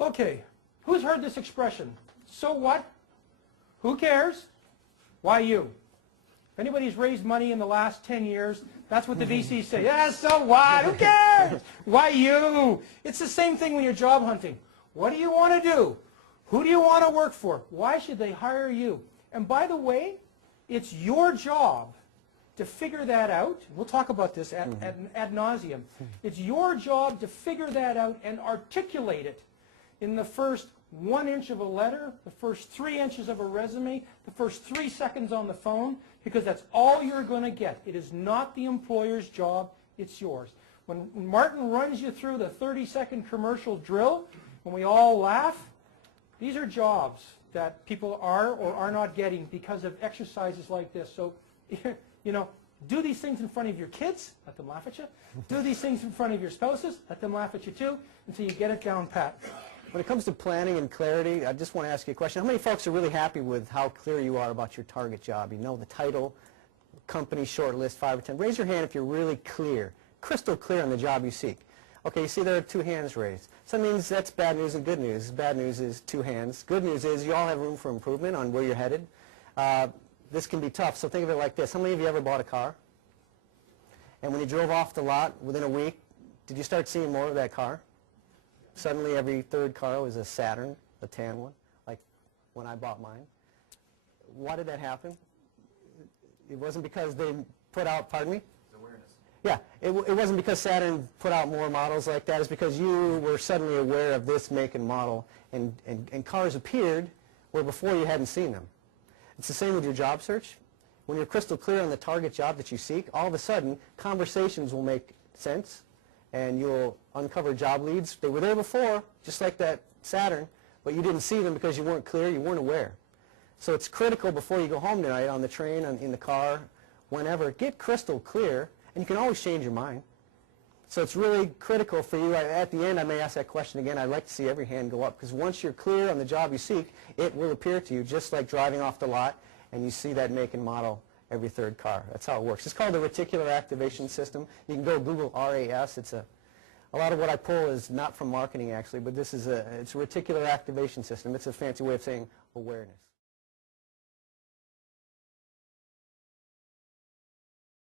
Okay, who's heard this expression? So what? Who cares? Why you? If anybody's raised money in the last 10 years, that's what the VCs say. Yeah, so what? Who cares? Why you? It's the same thing when you're job hunting. What do you want to do? Who do you want to work for? Why should they hire you? And by the way, it's your job to figure that out. We'll talk about this ad nauseum. It's your job to figure that out and articulate it in the first 1 inch of a letter, the first 3 inches of a resume, the first 3 seconds on the phone, because that's all you're going to get. It is not the employer's job, it's yours. When Martin runs you through the 30-second commercial drill, when we all laugh, these are jobs that people are or are not getting because of exercises like this. So, you know, do these things in front of your kids, let them laugh at you. Do these things in front of your spouses, let them laugh at you too, until you get it down pat. When it comes to planning and clarity, I just want to ask you a question. How many folks are really happy with how clear you are about your target job? You know the title, company, short list, 5 or 10. Raise your hand if you're really clear, crystal clear on the job you seek. Okay, you see there are 2 hands raised. So that means that's bad news and good news. Bad news is 2 hands. Good news is you all have room for improvement on where you're headed. This can be tough, so think of it like this. How many of you ever bought a car? And when you drove off the lot within a week, did you start seeing more of that car? Suddenly every 3rd car was a Saturn, a tan one, like when I bought mine. Why did that happen? It wasn't because they put out, pardon me? Awareness. Yeah, it wasn't because Saturn put out more models like that. It's because you were suddenly aware of this make and model, and cars appeared where before you hadn't seen them. It's the same with your job search. When you're crystal clear on the target job that you seek, all of a sudden conversations will make sense, and you'll uncover job leads. They were there before, just like that Saturn, but you didn't see them because you weren't clear, you weren't aware. So it's critical before you go home tonight, on the train, in the car, whenever, get crystal clear, and you can always change your mind. So it's really critical for you. At the end, I may ask that question again. I'd like to see every hand go up, because once you're clear on the job you seek, it will appear to you, just like driving off the lot, and you see that make and model every 3rd car. That's how it works. It's called the Reticular Activation System. You can go Google RAS. It's a lot of what I pull is not from marketing, actually, but this is it's a reticular activation system. It's a fancy way of saying awareness.